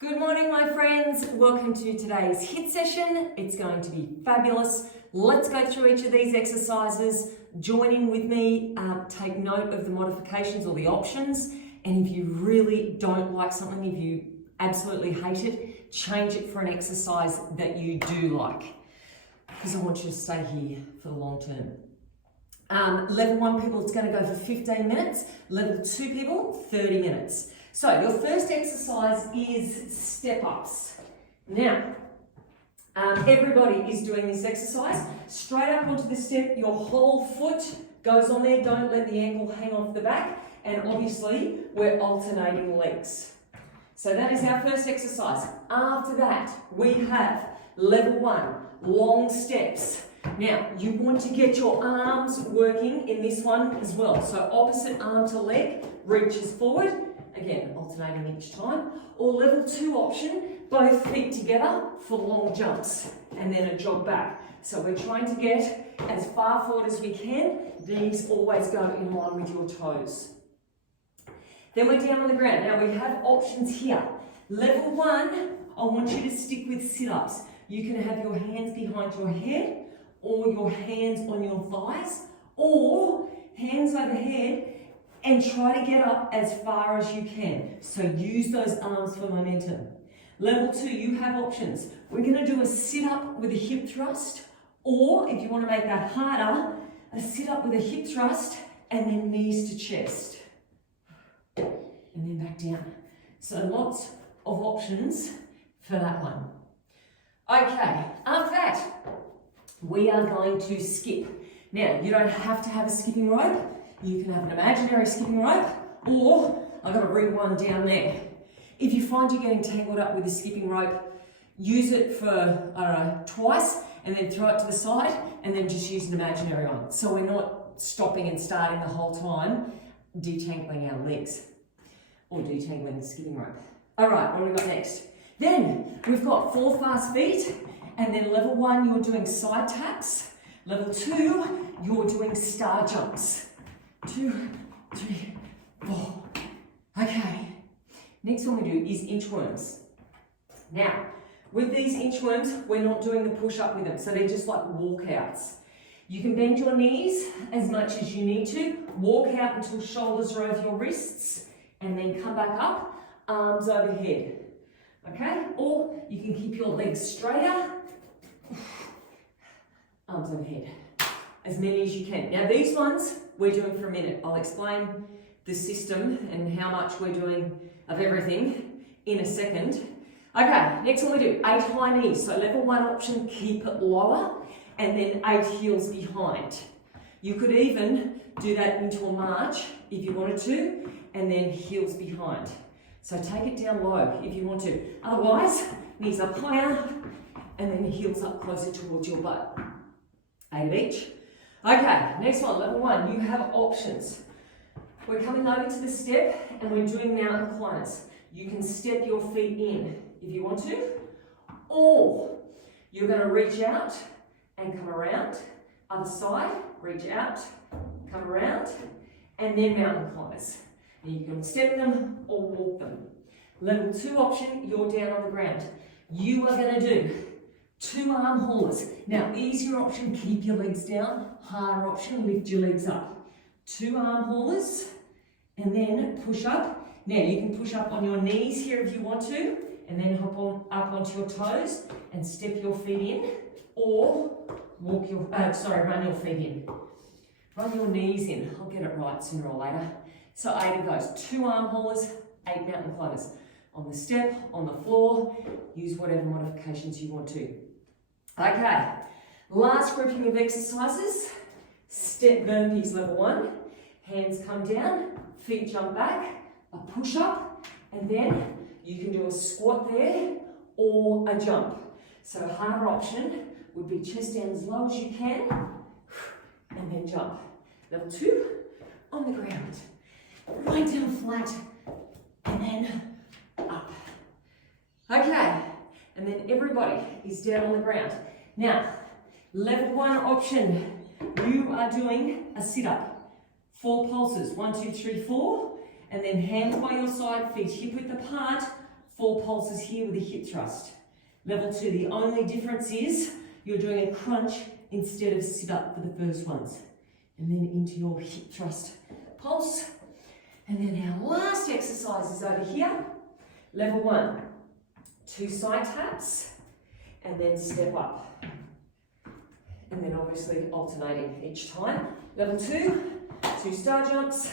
Good morning, my friends. Welcome to today's HIT session. It's going to be fabulous. Let's go through each of these exercises. Join in with me, take note of the modifications or the options. And if you really don't like something, if you absolutely hate it, change it for an exercise that you do like. Because I want you to stay here for the long term. Level 1 people, it's going to go for 15 minutes. Level 2 people, 30 minutes. So your first exercise is step-ups. Now, everybody is doing this exercise. Straight up onto the step, your whole foot goes on there. Don't let the ankle hang off the back. And obviously, we're alternating legs. So that is our first exercise. After that, we have level 1, long steps. Now, you want to get your arms working in this one as well. So opposite arm to leg, reaches forward. Again, alternating each time. Or level 2 option, both feet together for long jumps and then a jog back. So we're trying to get as far forward as we can. These always go in line with your toes. Then we're down on the ground. Now we have options here. Level 1, I want you to stick with sit-ups. You can have your hands behind your head or your hands on your thighs or hands overhead and try to get up as far as you can. So use those arms for momentum. Level 2, you have options. We're going to do a sit-up with a hip thrust, or if you want to make that harder, a sit-up with a hip thrust and then knees to chest. And then back down. So lots of options for that one. Okay, after that, we are going to skip. Now, you don't have to have a skipping rope. You can have an imaginary skipping rope, or I've got a ring one down there. If you find you're getting tangled up with a skipping rope, use it for, I don't know, twice, and then throw it to the side, and then just use an imaginary one. So we're not stopping and starting the whole time, detangling our legs, or detangling the skipping rope. All right, what have we got next? Then we've got 4 fast feet, and then level 1, you're doing side taps. Level 2, you're doing star jumps. 2, 3, 4. Okay. Next one we do is inchworms. Now, with these inchworms, we're not doing the push-up with them, so they're just like walkouts. You can bend your knees as much as you need to, walk out until shoulders are over your wrists, and then come back up, arms overhead. Okay? Or you can keep your legs straighter, arms overhead. As many as you can. Now these ones, we're doing for a minute. I'll explain the system and how much we're doing of everything in a second. Okay, next one we do, 8 high knees. So level 1 option, keep it lower, and then 8 heels behind. You could even do that into a march if you wanted to, and then heels behind. So take it down low if you want to. Otherwise, knees up higher, and then heels up closer towards your butt. 8 of each. Okay, next one, level 1, you have options. We're coming over to the step and we're doing mountain climbers. You can step your feet in if you want to, or you're going to reach out and come around. Other side, reach out, come around, and then mountain climbers. And you can step them or walk them. Level 2 option, you're down on the ground. You are going to do 2 arm haulers. Now, easier option, keep your legs down. Harder option, lift your legs up. 2 arm haulers, and then push up. Now, you can push up on your knees here if you want to, and then hop on up onto your toes and step your feet in, or run your feet in. Run your knees in. I'll get it right sooner or later. So 8 of those. 2 arm haulers, 8 mountain climbers. On the step, on the floor, use whatever modifications you want to. Okay, last grouping of exercises, step burpees level 1, hands come down, feet jump back, a push up, and then you can do a squat there or a jump. So a harder option would be chest down as low as you can, and then jump. Level 2, on the ground, right down flat, and then up. Okay, and then everybody is down on the ground. Now, level 1 option, you are doing a sit-up. 4 pulses, 1, 2, 3, 4, and then hands by your side, feet hip width apart, 4 pulses here with a hip thrust. Level 2, the only difference is you're doing a crunch instead of sit up for the first ones. And then into your hip thrust pulse. And then our last exercise is over here. Level 1, 2 side taps, and then step up. And then obviously alternating each time. Level 2, 2 star jumps,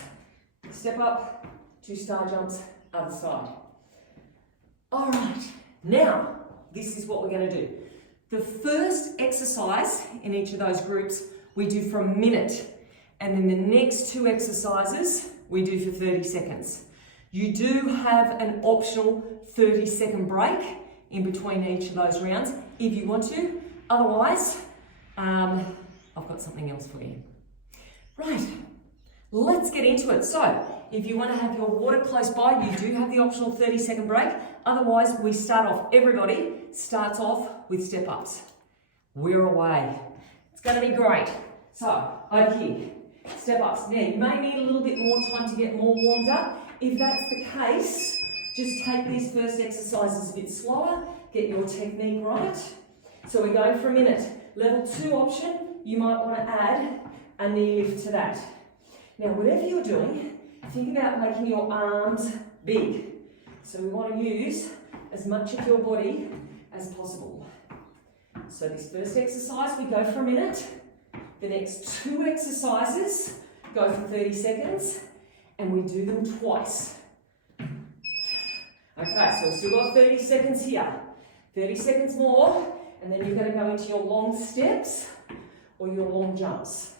step up, 2 star jumps, other side. All right, now this is what we're going to do. The first exercise in each of those groups we do for a minute, and then the next 2 exercises we do for 30 seconds. You do have an optional 30-second break in between each of those rounds if you want to. Otherwise, I've got something else for you. Right, let's get into it. So, if you want to have your water close by, you do have the optional 30-second break. Otherwise, we start off, everybody starts off with step-ups. We're away. It's going to be great. So, over here, step-ups. Now, you may need a little bit more time to get more warmed up. If that's the case, just take these first exercises a bit slower, get your technique right. So we're going for a minute. Level 2 option, you might want to add a knee lift to that. Now, whatever you're doing, think about making your arms big. So we want to use as much of your body as possible. So this first exercise, we go for a minute. The next 2 exercises go for 30 seconds, and we do them twice. Okay, so we've still got 30 seconds here. 30 seconds more, and then you're going to go into your long steps or your long jumps.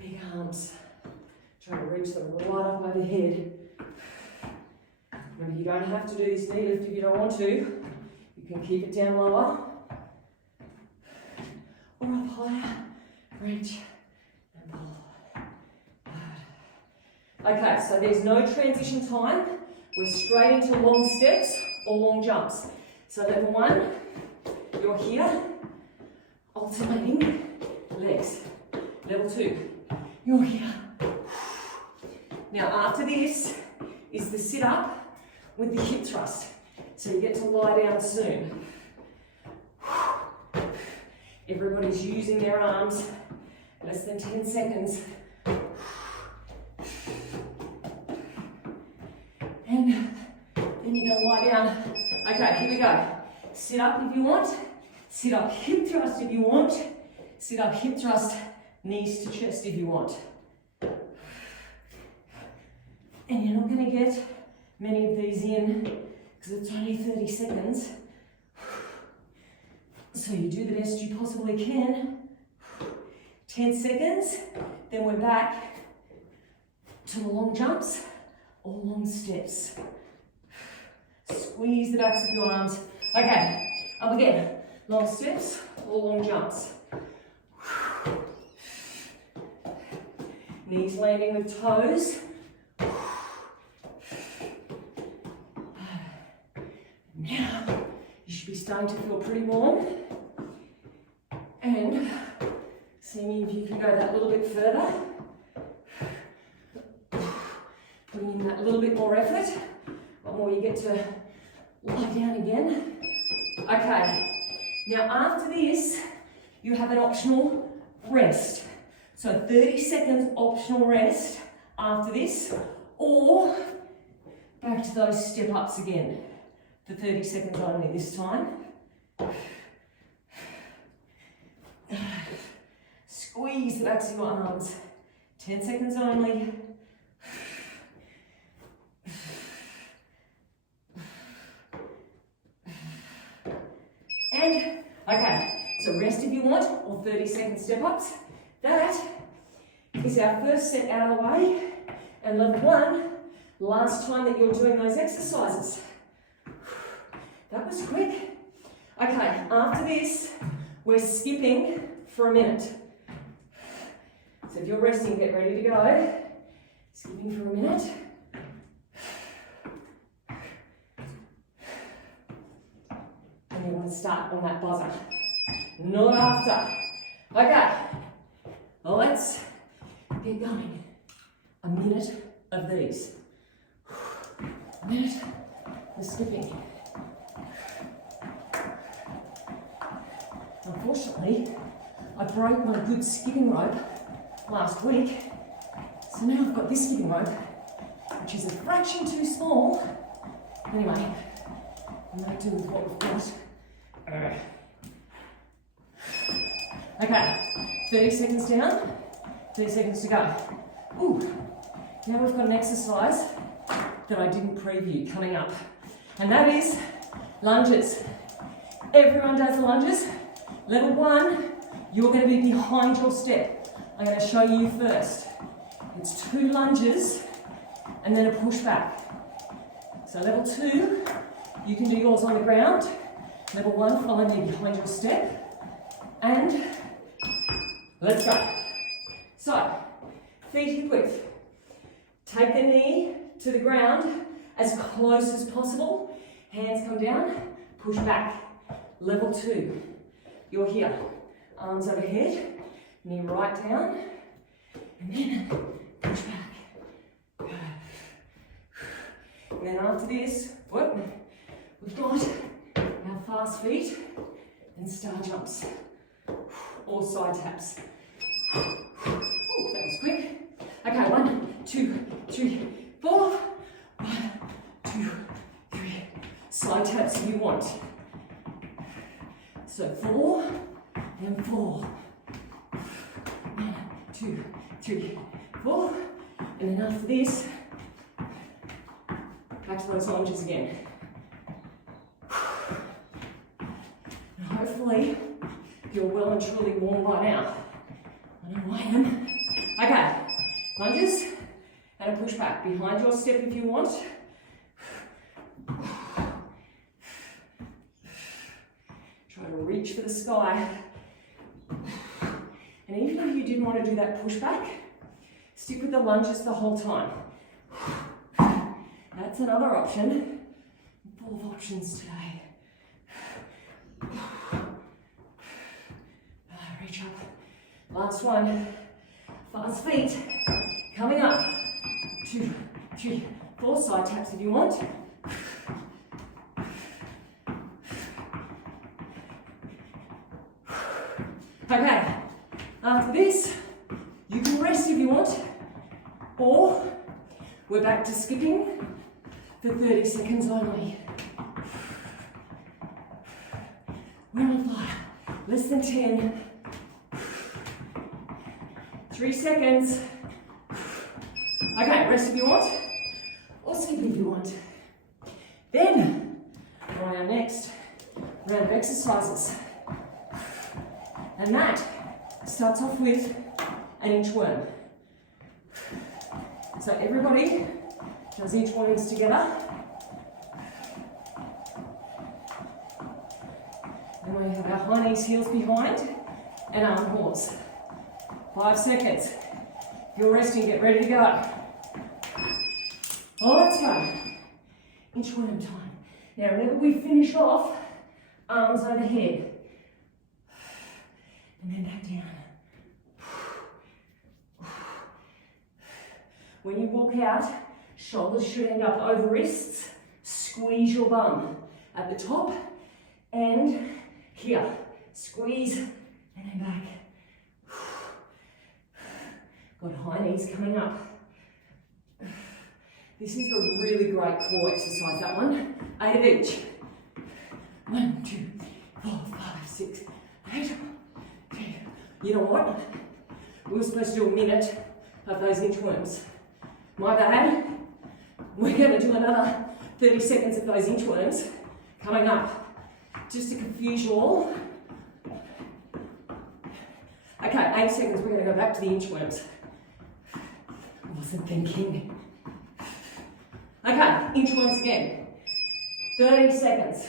Big arms. Try to reach them right up overhead. Remember, you don't have to do this knee lift if you don't want to. You can keep it down lower or up higher. Reach and pull. Okay, so there's no transition time. We're straight into long steps or long jumps. So level 1, you're here, alternating legs. Level 2, you're here. Now after this is the sit up with the hip thrust. So you get to lie down soon. Everybody's using their arms. Less than 10 seconds. And then you're going to lie down. Okay, here we go. Sit up if you want. Sit up hip thrust if you want. Sit up hip thrust, knees to chest if you want. And you're not going to get many of these in because it's only 30 seconds. So you do the best you possibly can. 10 seconds, then we're back to the long jumps or long steps. Squeeze the backs of your arms. Okay, up again. Long steps or long jumps. Knees landing with toes. Now, you should be starting to feel pretty warm. And seeing if you can go that little bit further. Putting in that little bit more effort. One more, you get to lie down again. Okay, now after this, you have an optional rest. So 30 seconds optional rest after this, or back to those step ups again. For 30 seconds only this time. Squeeze the backs of your arms. 10 seconds only. And, okay, so rest if you want, or 30-second step-ups. That is our first set out of the way. And level 1, last time that you're doing those exercises. That was quick. Okay, after this, we're skipping for a minute. So if you're resting, get ready to go. Skipping for a minute. And you want to start on that buzzer. Not after. Okay, well, let's get going. A minute of these. a minute for skipping. Unfortunately, I broke my good skipping rope last week, so now I've got this skipping rope, which is a fraction too small. Anyway, we'll make do with what we've got. Okay, 30 seconds down, 30 seconds to go. Ooh, now we've got an exercise that I didn't preview coming up, and that is lunges. Everyone does the lunges. Level 1, you're going to be behind your step. I'm going to show you first. It's 2 lunges and then a push back. So level 2, you can do yours on the ground. Level 1, follow me behind your step. And let's go. So, feet hip width. Take the knee to the ground as close as possible. Hands come down, push back. Level 2, you're here. Arms overhead, knee right down, and then push back. And then after this, we've got our fast feet and star jumps, or side taps. Ooh, that was quick. Okay, 1, 2, 3, 4. 1, 2, 3. Side taps if you want. So 4 and 4. 1, 2, 3, 4. And then after this, back to those lunges again. And hopefully, you're well and truly warm by now. I know I am. Okay, lunges and a push back. Behind your step if you want. Try to reach for the sky. And even if you didn't want to do that push back, stick with the lunges the whole time. That's another option. Full of options today. Reach up. Last one. Fast feet. Coming up. 2, 3, 4. Side taps if you want. Okay. After this, you can rest if you want, or we're back to skipping for 30 seconds only. We're on fire. Less than 10. 3 seconds. Okay, rest if you want, or skip if you want. Then, we're on our next round of exercises. And that starts off with an inchworm. So everybody does inchworms together. And we have our high knees, heels behind, and arm pause. 5 seconds. If you're resting, get ready to go. Oh, let's go. Inchworm time. Now remember, we finish off arms overhead. And then back down. When you walk out, shoulders should end up over wrists. Squeeze your bum at the top and here. Squeeze and then back. Got high knees coming up. This is a really great core exercise, that one. 8 of each. 1, 2, 4, 5, 6, 8. Okay. You know what? We were supposed to do a minute of those inchworms. My bad. We're going to do another 30 seconds of those inchworms coming up. Just to confuse you all. Okay, 8 seconds, we're going to go back to the inchworms. I wasn't thinking. Okay, inchworms again. 30 seconds.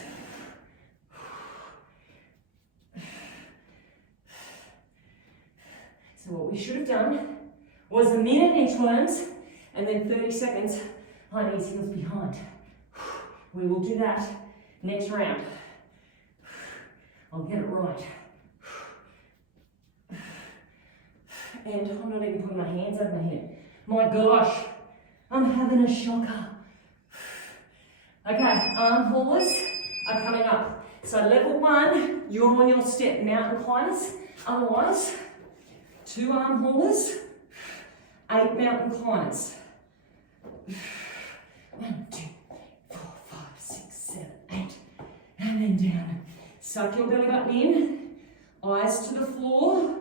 So what we should have done was a minute inchworms and then 30 seconds high knees, heels behind. We will do that next round. I'll get it right. And I'm not even putting my hands over my head. My gosh, I'm having a shocker. Okay, arm haulers are coming up. So level 1, you're on your step, mountain climbers. Otherwise, 2 arm haulers, 8 mountain climbers. 1, 2, 4, 5, 6, 7, 8. And then down. Suck your belly button in. Eyes to the floor.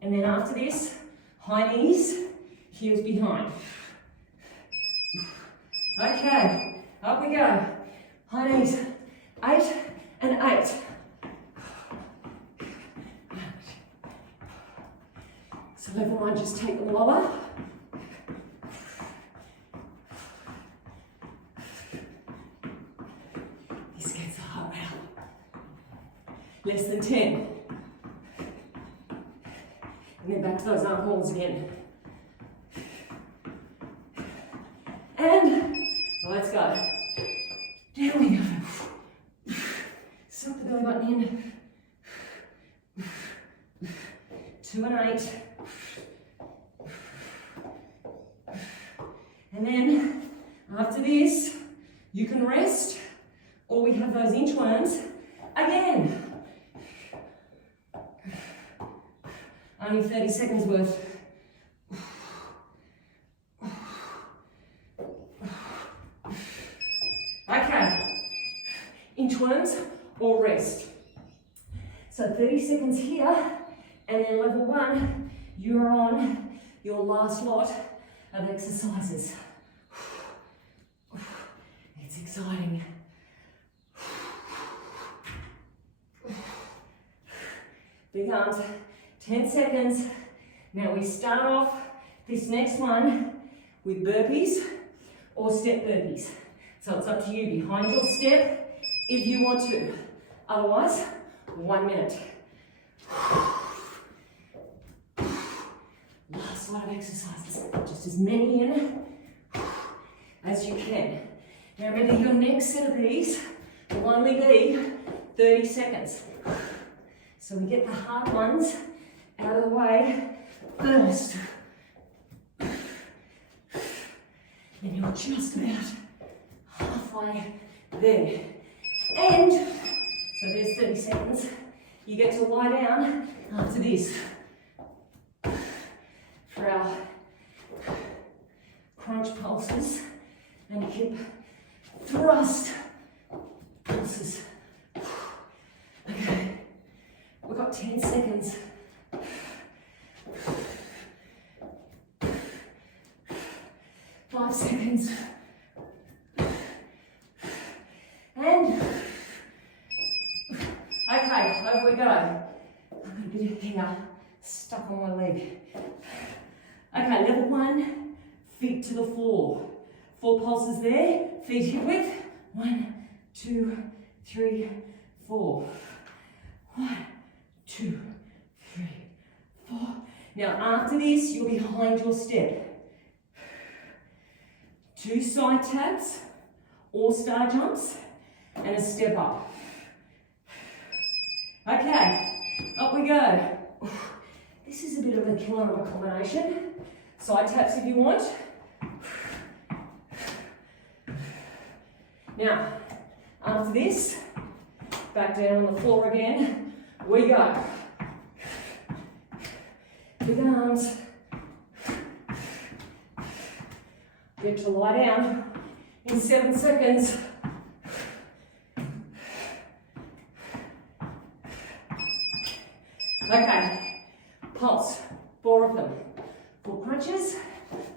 And then after this, high knees, heels behind. Okay, up we go. High knees, 8 and 8. So level 1, just take the lower. This gets the heart rate up. Less than 10. And then back to those arm haulers again. And let's go. Down we go. Suck the belly button in. 2 and 8. And then after this, you can rest, or we have those inchworms again. Only 30 seconds worth. Okay, inchworms or rest. So 30 seconds here, and then level 1, you're on your last lot of exercises. It's exciting. Big arms, 10 seconds. Now we start off this next one with burpees or step burpees. So it's up to you, behind your step if you want to. Otherwise, 1 minute. Last lot of exercises, just as many in as you can. Now remember, your next set of these will only be 30 seconds. So we get the hard ones out of the way first. Then you're just about halfway there. And so there's 30 seconds. You get to lie down after this for our crunch pulses and hip thrust pulses. Okay, we've got 10 seconds. 5 seconds. And okay, over we go. I've got a bit of hair stuck on my leg. Okay, level 1, feet to the floor. 4 pulses there, feet hip width. 1, 2, 3, 4. 1, 2, 3, 4. Now after this, you're behind your step. 2 side taps, or star jumps, and a step up. Okay, up we go. This is a bit of a killer of a combination. Side taps if you want. Now, after this, back down on the floor again, we go. Big arms. Get to lie down in 7 seconds. Okay, pulse, 4 of them. 4 crunches,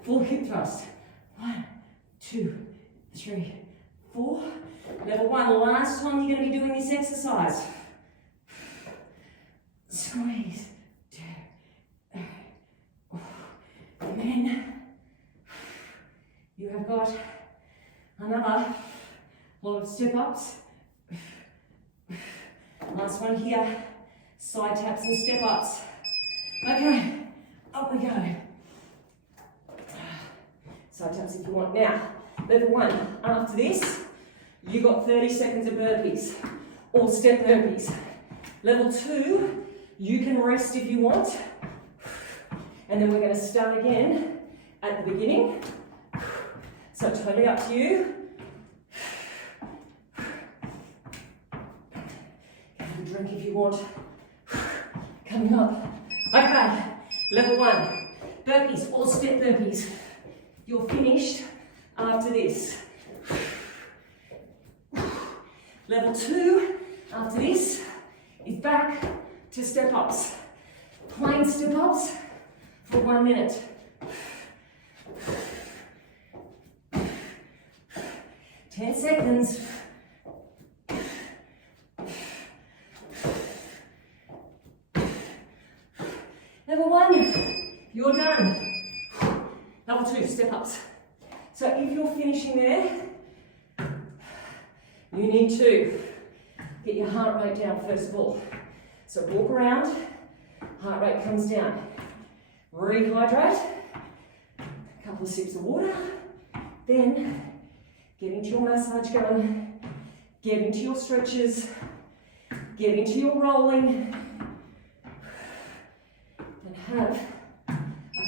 4 hip thrusts. 1, 2, 3, 4. Level 1, last time you're going to be doing this exercise. Squeeze, 2, and then you have got another lot of step ups. Last one here, side taps and step ups. Okay, up we go. Side taps if you want. Now, level 1, after this, you got 30 seconds of burpees or step burpees. Level 2, you can rest if you want. And then we're going to start again at the beginning. So totally up to you. Have a drink if you want. Coming up. Okay, level 1. Burpees, all step burpees. You're finished after this. Level 2, after this, is back to step-ups. Plain step-ups for 1 minute. Ten seconds. Level 1, you're done. Level 2, step-ups. So if you're finishing there, you need to get your heart rate down first of all. So walk around, heart rate comes down. Rehydrate, a couple of sips of water, then get into your massage gun, get into your stretches, get into your rolling, and have a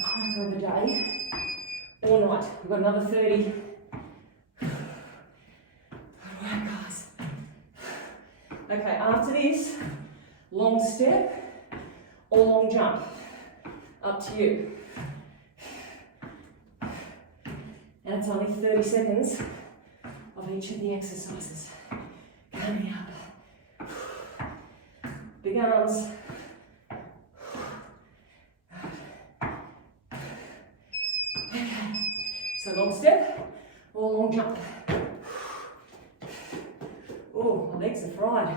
cracker of a day all night. We've got another 30. Alright guys. Okay, after this, long step or long jump. Up to you. And it's only 30 seconds of each of the exercises. Coming up. Big arms. Okay, so long step or long jump. Oh, my legs are fried.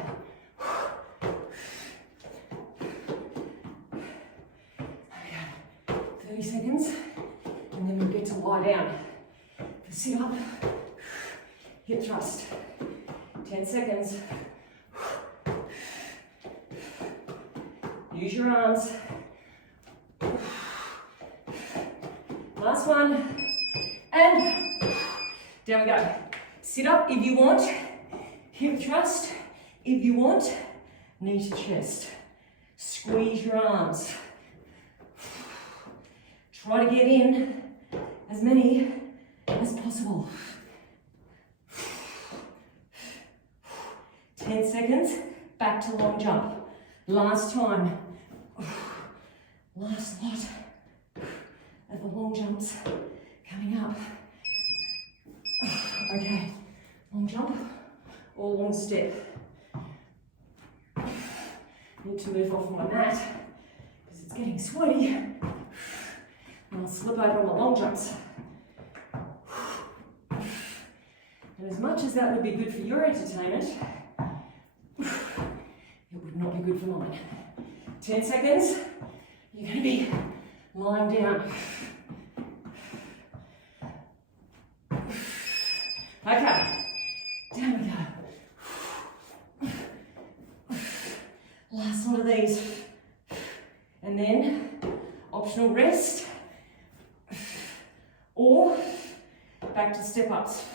30 seconds, and then we'll get to lie down. Sit up, hip thrust. 10 seconds. Use your arms. Last one. And down we go. Sit up if you want. Hip thrust if you want. Knee to chest. Squeeze your arms. Try to get in as many as possible. 10 seconds, back to long jump. Last time. Last lot of the long jumps coming up. Okay, long jump or long step. Need to move off my mat because it's getting sweaty. And I'll slip over on my long jumps. And as much as that would be good for your entertainment, it would not be good for mine. 10 seconds, you're going to be lying down. Okay, down we go. Last one of these. And then, optional rest. Or back to step ups.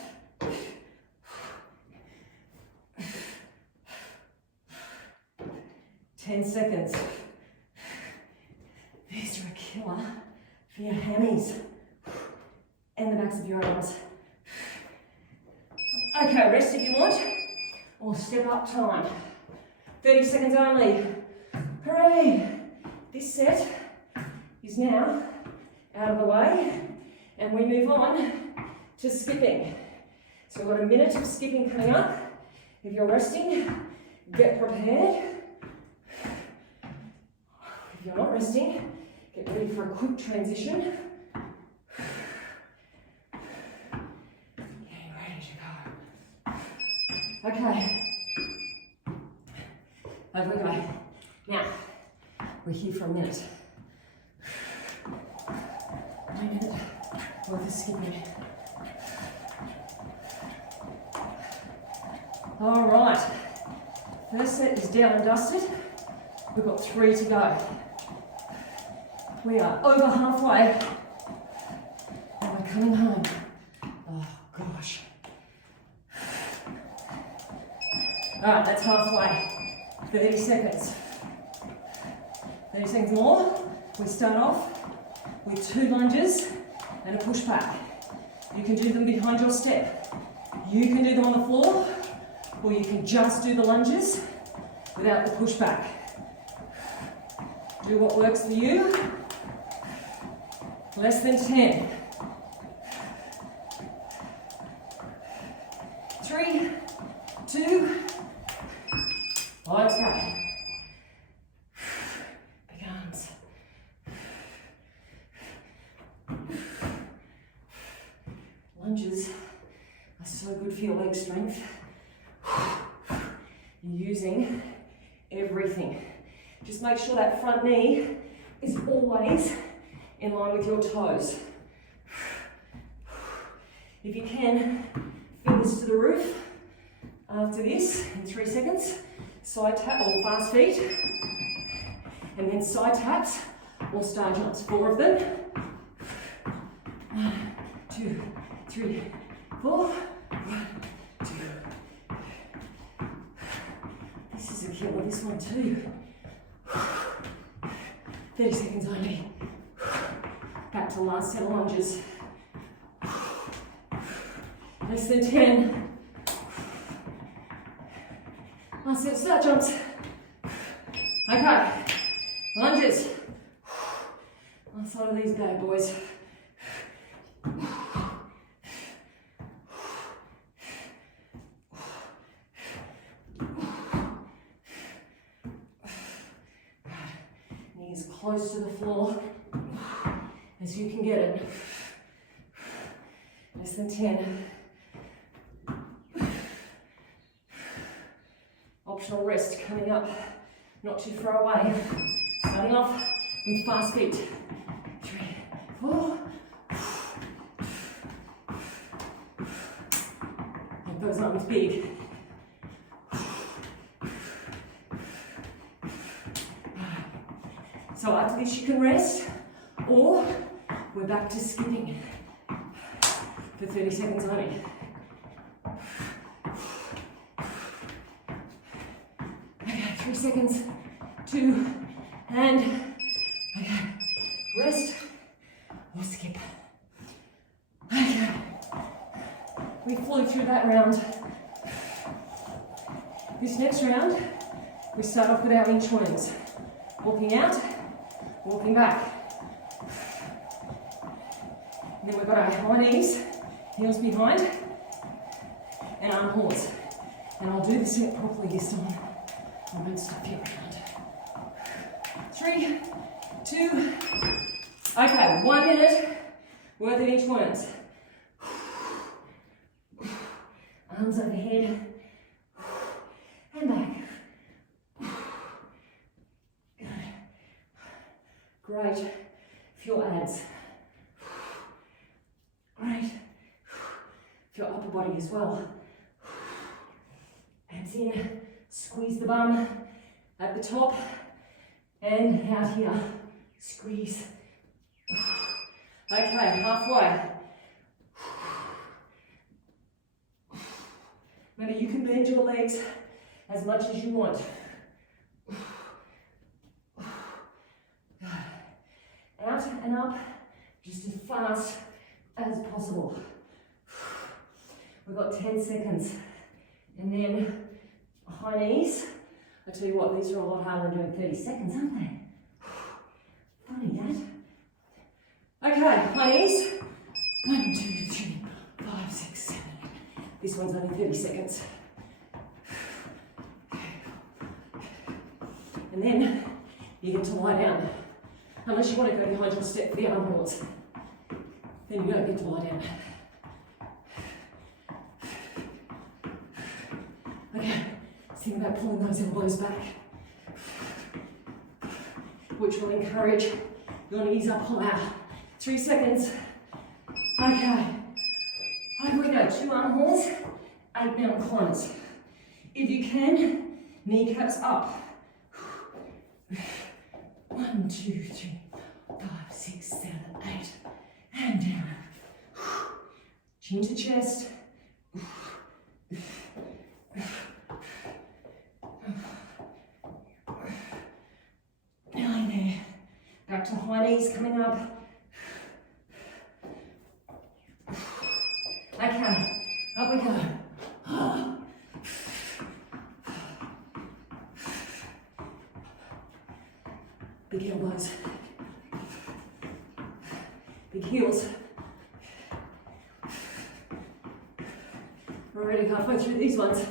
Ten seconds. These are a killer for your hammies and the backs of your arms. Okay, rest if you want, or step up time. 30 seconds only. Hooray! This set is now out of the way. And we move on to skipping. So we've got a minute of skipping coming up. If you're resting, get prepared. If you're not resting, get ready for a quick transition. Getting ready to go. Okay. Over we go. Now, we're here for a minute. 1 minute. Worth of skipping. All right, first set is down and dusted. We've got 3 to go. We are over halfway and we're coming home. Oh gosh. All right, that's halfway. 30 seconds. 30 seconds more. We start off with 2 lunges and a push back. You can do them behind your step. You can do them on the floor, or you can just do the lunges without the push back. Do what works for you. Less than 10. 3, 2, let's go. Big arms. Lunges are so good for your leg strength. You're using everything. Just make sure that front knee is always in line with your toes. If you can, fingers to the roof. After this, in 3 seconds, side tap or fast feet, and then side taps or star jumps, 4 of them. 1, 2, 3, 4. 1, 2. This is a killer, this one too. 30 seconds only. Back to the last set of lunges. Less than 10. Last set of star jumps. Okay, lunges. Last side of these bad boys. Knees close to the floor as you can get it. Less than 10. Optional rest coming up, not too far away. Starting off with fast feet. 3, 4. And those arms big. So after this you can rest, or we're back to skipping for 30 seconds only. Okay, 3 seconds, 2, and okay, rest or skip. Okay, we flew through that round. This next round, we start off with our inchworms. Walking out, walking back. And then we've got our high knees, heels behind, and arm pulls. And I'll do the set properly this time. I won't stop you around. 3, 2, okay, 1 minute worth of inchworms. Arms overhead, and back. Good. Great for your abs. Great for your upper body as well. Abs in, squeeze the bum at the top and out here, squeeze. Okay, halfway. Remember, you can bend your legs as much as you want. Out and up, just as fast as possible. We've got 10 seconds. And then high knees. I tell you what, these are a lot harder than doing 30 seconds, aren't they? Funny that. Okay, high knees. 1, 2, 3, 5, 6, 7. This one's only 30 seconds. And then you get to lie down. Unless you want to go behind your step for the arm pulls. Then you don't get to lie down. Okay, think about pulling those elbows back, which will encourage your knees up, pull out. 3 seconds. Okay, over we go. 2 arm pulls, 8 mountain climbers. If you can, kneecaps up. 1, 2, 3, 5, 6, 7, 8, and down. Chin to chest. Nearly there. Back to high knees coming up. Up we go. Big elbows. Big heels. We're already halfway through these ones.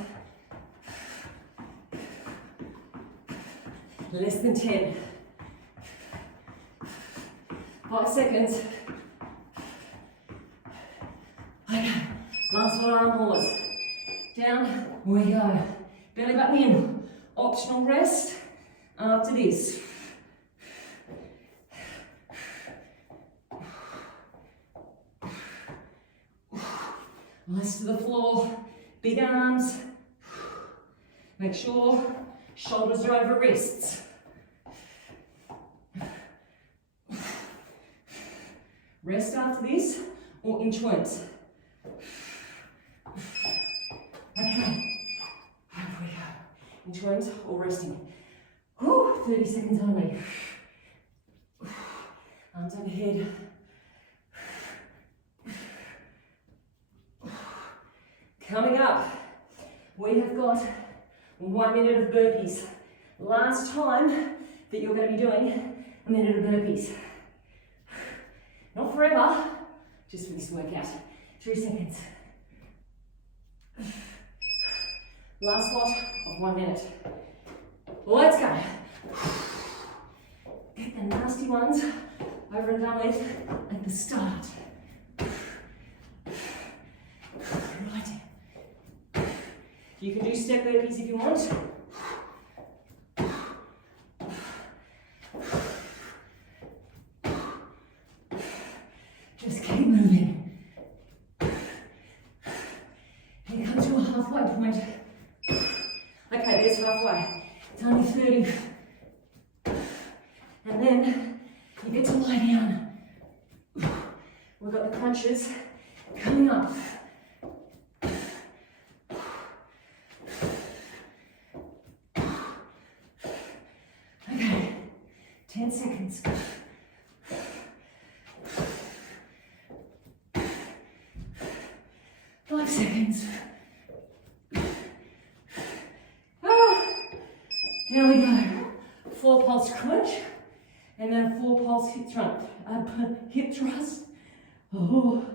Less than 10. 5 seconds. Okay, last one, arm haulers. Down we go. Belly button in. Optional rest after this. Eyes to the floor, big arms. Make sure shoulders are over wrists. Rest after this, or inchworms. Okay, over we go. Inchworms or resting. Whew, 30 seconds only. Arms overhead. Coming up, we have got 1 minute of burpees. Last time that you're going to be doing a minute of burpees. Not forever, just for this workout. 3 seconds. Last lot of 1 minute. Let's go. Get the nasty ones over and done with at the start. Right. You can do step burpees if you want. Just keep moving. Here comes your halfway point. Okay, there's halfway. It's only 30. And then you get to lie down. We've got the crunches coming up. Okay, 10 seconds. 5 seconds. There we go. 4 pulse crunch, and then 4 pulse hip thrust. Oh,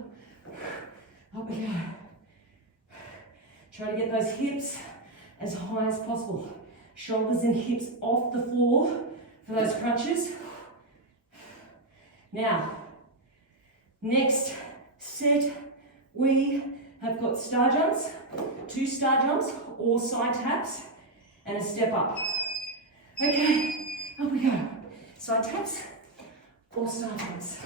up we go. Try to get those hips as high as possible. Shoulders and hips off the floor for those crunches. Now, next set, we have got star jumps, 2 star jumps or side taps, and a step up. Okay, up we go. Side taps or star jumps.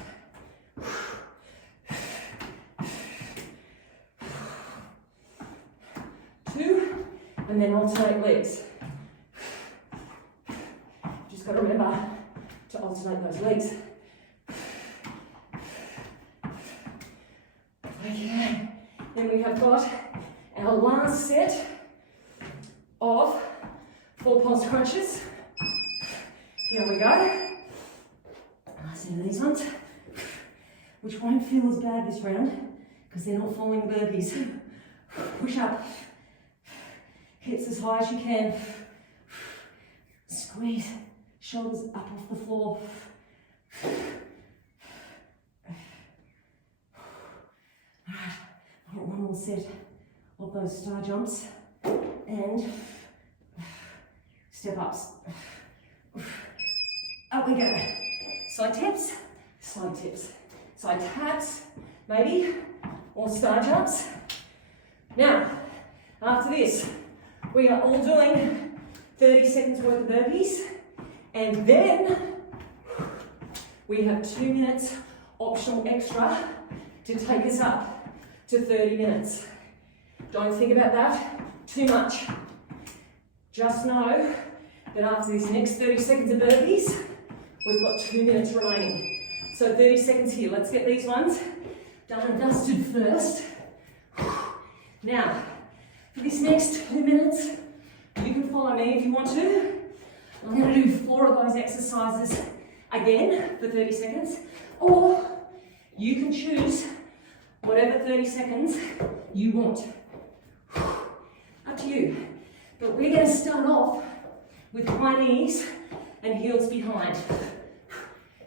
2, and then alternate legs. Just got to remember to alternate those legs. Okay, then we have got our last set of 4 pulse crunches. Here we go. Last set of these ones, which won't feel as bad this round because they're not following the burpees. Push up, hips as high as you can. Squeeze, shoulders up off the floor. Alright, I've got 1 more set of those star jumps and step ups. Up we go. Side taps, side tips. Side taps, maybe, or star jumps. Now, after this, we are all doing 30 seconds worth of burpees, and then we have 2 minutes optional extra to take us up to 30 minutes. Don't think about that too much. Just know that after this next 30 seconds of burpees, we've got 2 minutes remaining. So 30 seconds here. Let's get these ones done and dusted first. Now, for this next 2 minutes, you can follow me if you want to. I'm going to do 4 of those exercises again for 30 seconds, or you can choose whatever 30 seconds you want. you. But we're going to start off with high knees and heels behind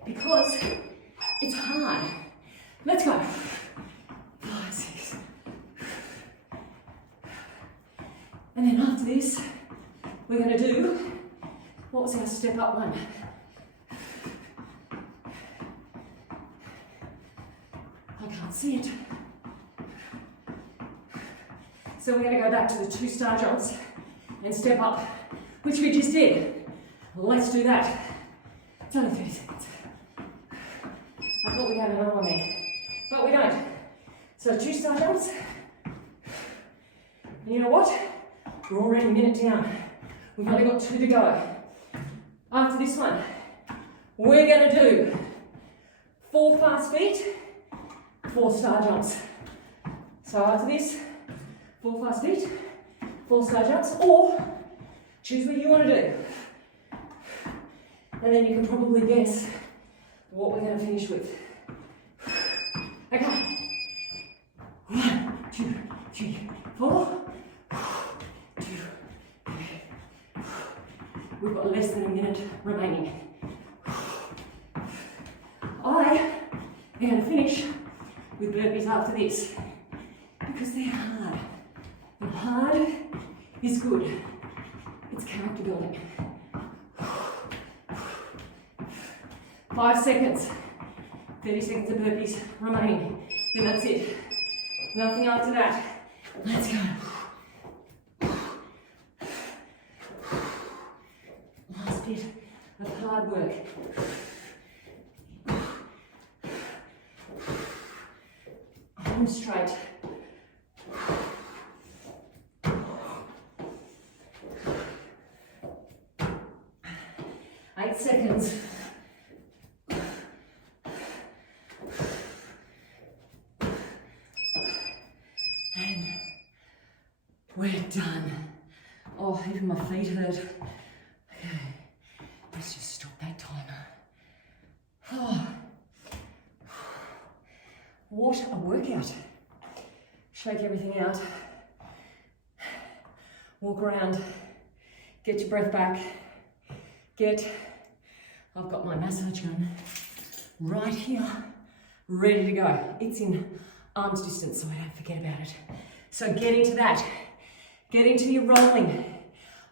because it's hard. Let's go. 5, 6. And then after this, we're going to do, what was our step up one? I can't see it. So we're going to go back to the 2 star jumps and step up, which we just did. Let's do that. It's only 30 seconds. I thought we had another one there, but we don't. So 2 star jumps. And you know what? We're already a minute down. We've only got 2 to go. After this one, we're going to do 4 fast feet, 4 star jumps. So after this, 4 fast feet, 4 star jumps, or choose what you want to do. And then you can probably guess what we're going to finish with. Okay. 1, 2, 3, 4. 2, 3. We've got less than a minute remaining. I am going to finish with burpees after this because they're hard. And hard is good. It's character building. 5 seconds. 30 seconds of burpees remaining. Then that's it. Nothing after that. Let's go. Last bit of hard work. Arms straight. 8 seconds. And we're done. Oh, even my feet hurt. Okay, let's just stop that timer. Oh. What a workout. Shake everything out. Walk around. Get your breath back. I've got my massage gun right here, ready to go. It's in arm's distance, so I don't forget about it. So get into that. Get into your rolling.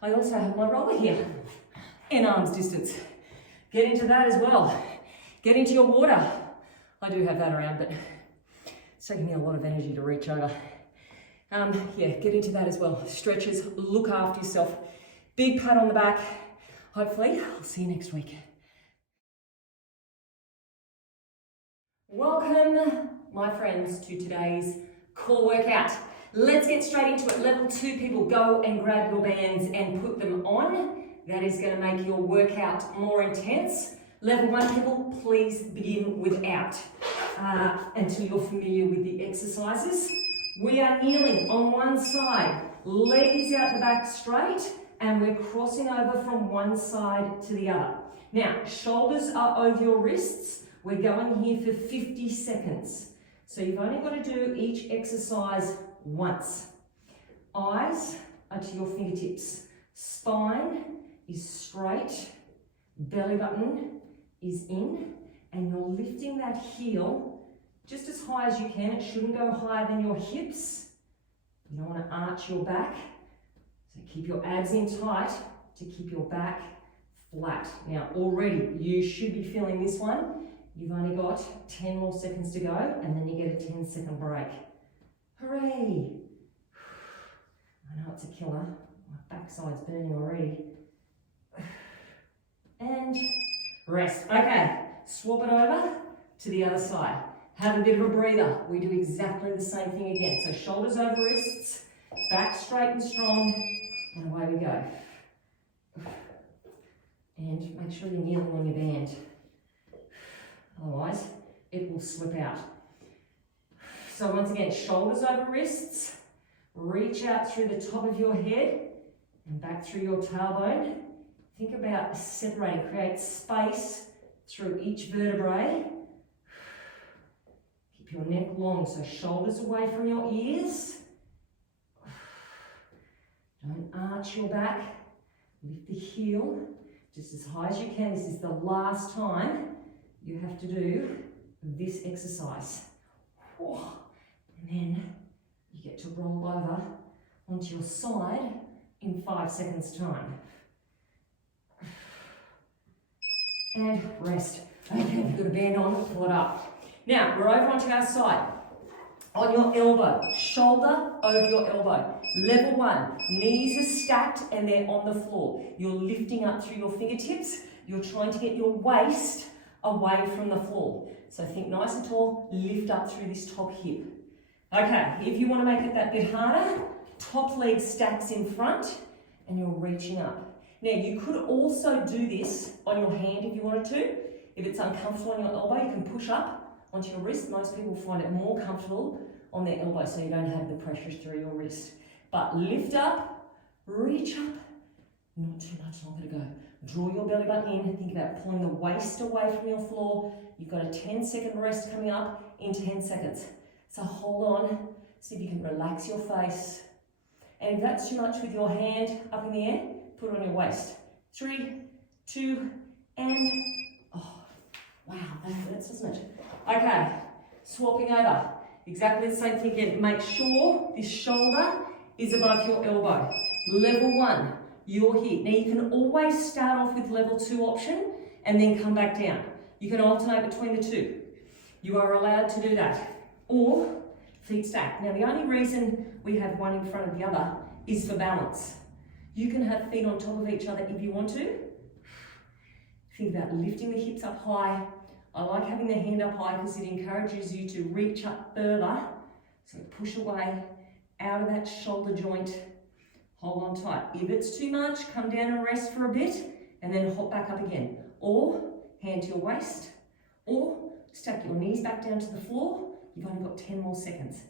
I also have my roller here in arm's distance. Get into that as well. Get into your water. I do have that around, but it's taking me a lot of energy to reach over. Yeah, get into that as well. Stretches, look after yourself. Big pat on the back. Hopefully, I'll see you next week. Welcome, my friends, to today's core workout. Let's get straight into it. Level 2 people, go and grab your bands and put them on. That is going to make your workout more intense. Level 1 people, please begin without until you're familiar with the exercises. We are kneeling on one side, leg is out the back straight, and we're crossing over from one side to the other. Now, shoulders are over your wrists. We're going here for 50 seconds. So you've only got to do each exercise once. Eyes are to your fingertips. Spine is straight. Belly button is in. And you're lifting that heel just as high as you can. It shouldn't go higher than your hips. You don't want to arch your back. So keep your abs in tight to keep your back flat. Now already you should be feeling this one. You've only got 10 more seconds to go and then you get a 10-second break. Hooray! I know it's a killer. My backside's burning already. And rest. Okay, swap it over to the other side. Have a bit of a breather. We do exactly the same thing again. So shoulders over wrists, back straight and strong, and away we go. And make sure you're kneeling on your band. Otherwise, it will slip out. So once again, shoulders over wrists, reach out through the top of your head and back through your tailbone. Think about separating, create space through each vertebrae. Keep your neck long, so shoulders away from your ears. Don't arch your back, lift the heel just as high as you can. This is the last time you have to do this exercise. And then you get to roll over onto your side in 5 seconds time. And rest. Okay, we've got a band on, pull it up. Now, we're over onto our side. On your elbow, shoulder over your elbow. Level 1, knees are stacked and they're on the floor. You're lifting up through your fingertips. You're trying to get your waist away from the floor. So think nice and tall, lift up through this top hip. Okay, if you want to make it that bit harder, top leg stacks in front and you're reaching up. Now, you could also do this on your hand if you wanted to. If it's uncomfortable on your elbow, you can push up onto your wrist. Most people find it more comfortable on their elbow so you don't have the pressure through your wrist. But lift up, reach up, not too much longer to go. Draw your belly button in, think about pulling the waist away from your floor. You've got a 10-second rest coming up in 10 seconds. So hold on, see if you can relax your face. And if that's too much with your hand up in the air, put it on your waist. 3, 2, and, oh, wow, that hurts, doesn't it? Okay, swapping over. Exactly the same thing again. Make sure this shoulder is above your elbow. Level 1, you're here. Now you can always start off with level 2 option and then come back down. You can alternate between the two. You are allowed to do that. Or feet stacked. Now the only reason we have one in front of the other is for balance. You can have feet on top of each other if you want to. Think about lifting the hips up high. I like having the hand up high because it encourages you to reach up further. So push away out of that shoulder joint. Hold on tight. If it's too much, come down and rest for a bit and then hop back up again. Or hand to your waist. Or stack your knees back down to the floor. You've only got 10 more seconds.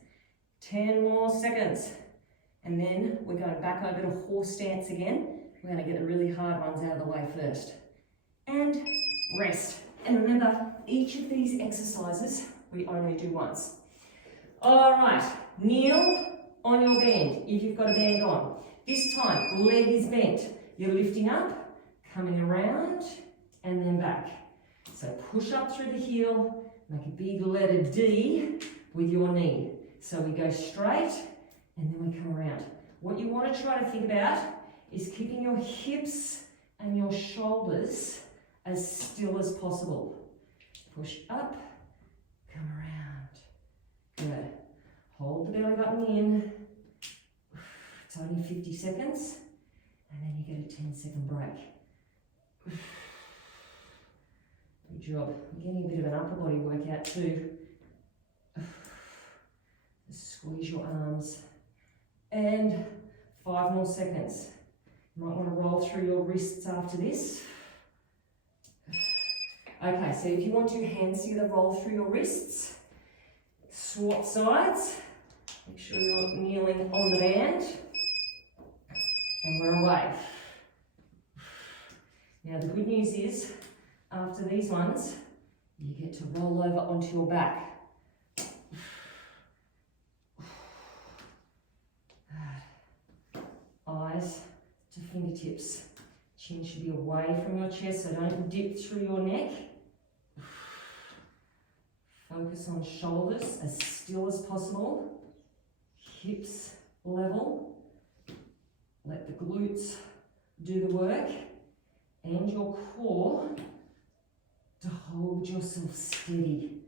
10 more seconds. And then we're going back over to horse stance again. We're going to get the really hard ones out of the way first. And rest. And remember, each of these exercises we only do once. All right, kneel on your band if you've got a band on. This time, leg is bent. You're lifting up, coming around, and then back. So push up through the heel, make a big letter D with your knee. So we go straight, and then we come around. What you want to try to think about is keeping your hips and your shoulders as still as possible. Push up, come around. Good. Hold the belly button in. It's only 50 seconds, and then you get a 10-second break. Good job. You're getting a bit of an upper body workout too. Squeeze your arms. And 5 more seconds. You might want to roll through your wrists after this. Okay, so if you want to hand together, roll through your wrists. Swap sides. Make sure you're kneeling on the band. And we're away. Now the good news is, after these ones, you get to roll over onto your back. Eyes to fingertips. Chin should be away from your chest, so don't dip through your neck. Focus on shoulders as still as possible. Hips level. Let the glutes do the work. And your core to hold yourself steady.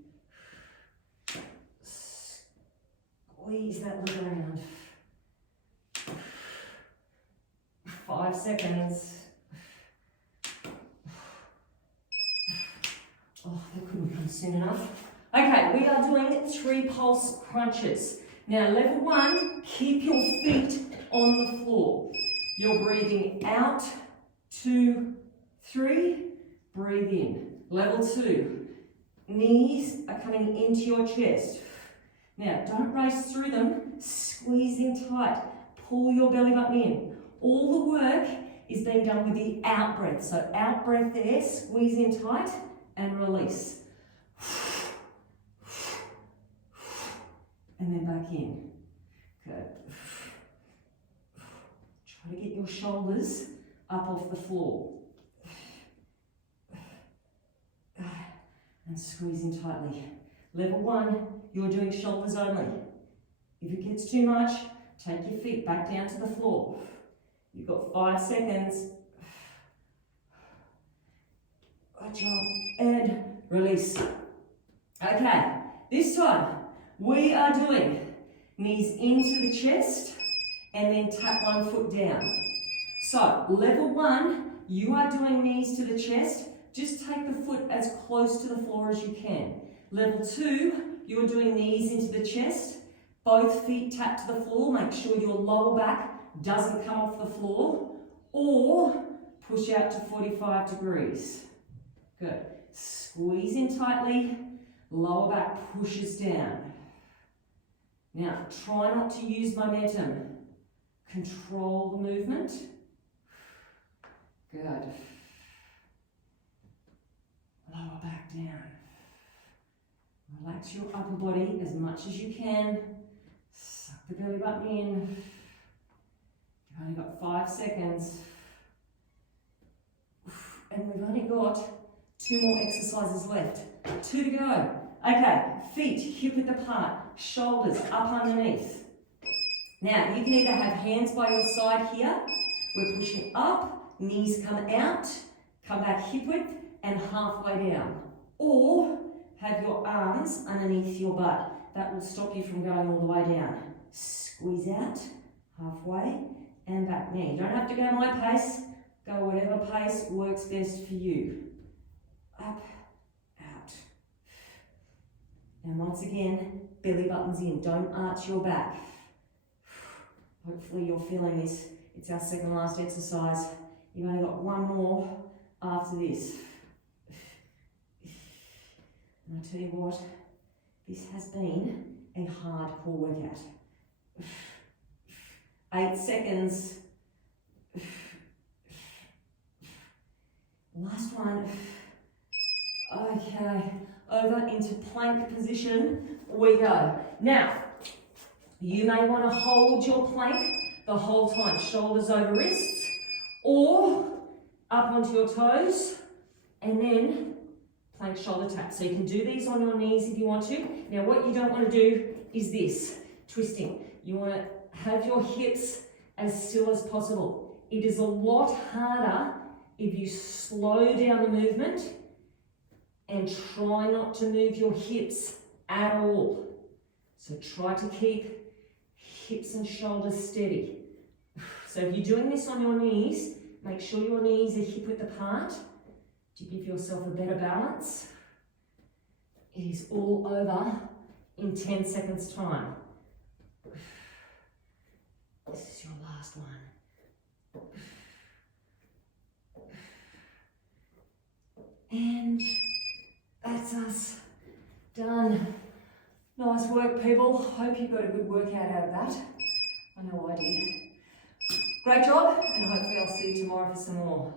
Squeeze that leg around. 5 seconds. Oh, that couldn't come soon enough. Okay, we are doing 3 pulse crunches. Now, level 1, keep your feet on the floor. You're breathing out, 2, 3, breathe in. Level 2, knees are coming into your chest. Now, don't race through them, squeeze in tight, pull your belly button in. All the work is being done with the out breath. So out breath there, squeeze in tight and release. And then back in. Good. Try to get your shoulders up off the floor. And squeeze in tightly. Level 1, you're doing shoulders only. If it gets too much, take your feet back down to the floor. You've got 5 seconds. Good job. And release. Okay, this time we are doing knees into the chest and then tap one foot down. So, level 1, you are doing knees to the chest. Just take the foot as close to the floor as you can. Level 2, you're doing knees into the chest. Both feet tap to the floor. Make sure your lower back doesn't come off the floor. Or push out to 45 degrees. Good. Squeeze in tightly. Lower back pushes down. Now, try not to use momentum. Control the movement. Good. Lower back down. Relax your upper body as much as you can. Suck the belly button in. You've only got 5 seconds. And we've only got 2 more exercises left. 2 to go. Okay, feet hip width apart, shoulders up underneath. Now, you can either have hands by your side here. We're pushing up, knees come out, come back hip width, and halfway down. Or have your arms underneath your butt. That will stop you from going all the way down. Squeeze out, halfway, and back knee. You don't have to go my pace. Go whatever pace works best for you. Up, out. And once again, belly buttons in. Don't arch your back. Hopefully you're feeling this. It's our second last exercise. You've only got 1 more after this. And I tell you what, this has been a hardcore workout. 8 seconds. Last one. Okay, over into plank position we go. Now, you may want to hold your plank the whole time, shoulders over wrists, or up onto your toes, and then plank shoulder tap. So you can do these on your knees if you want to. Now what you don't want to do is this, twisting. You want to have your hips as still as possible. It is a lot harder if you slow down the movement and try not to move your hips at all. So try to keep hips and shoulders steady. So if you're doing this on your knees, make sure your knees are hip width apart to give yourself a better balance. It is all over in 10 seconds time. This is your last one. And that's us done. Nice work, people. Hope you got a good workout out of that. I know I did. Great job, and hopefully I'll see you tomorrow for some more.